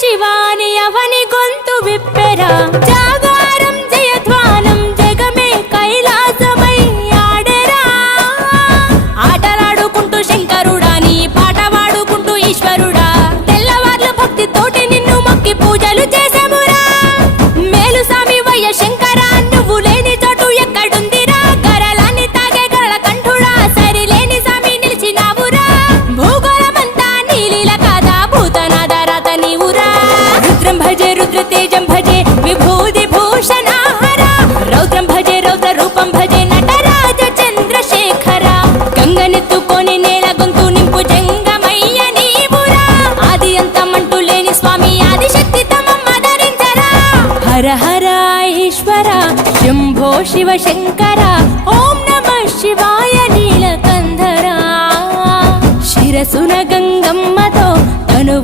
శివాని అవని గొంతు విప్పెరా జాగారం జయధ్వానం జగమే కైలాసమై ఆడెరా ఆటలాడుకుంటూ శంకరుడా నీ పాట పాడుకుంటూ ఈశ్వరుడా తెల్లవార్లు భక్తితోటి నిన్ను మొక్కి పూజలు చేసామురా మేలు సామి వయ్య శంకరా నువ్వు లేని చోటు ఎక్కడుందిరా గరలాన్ని తాగే గరళ కంఠుడా సరిలేని సామి నిలిచినావురా భూగోళమంతా నీలీల కాదా భూతనాద రాత నీవురా రుద్రం భజే రుద్ర తేజం భజే విభూది భూషణాహర రౌద్రం భజే రౌద్ర రూపం భజే నటరాజ చంద్రశేఖర గంగనెత్తుకొని నేల గొంతు నింపు జంగమయ్య నీవురా ఆది అంతమంటూ లేని స్వామి ఆదిశక్తి తమమ్మ ధరించరా హర హర ఈశ్వర శంభో శివ శంకర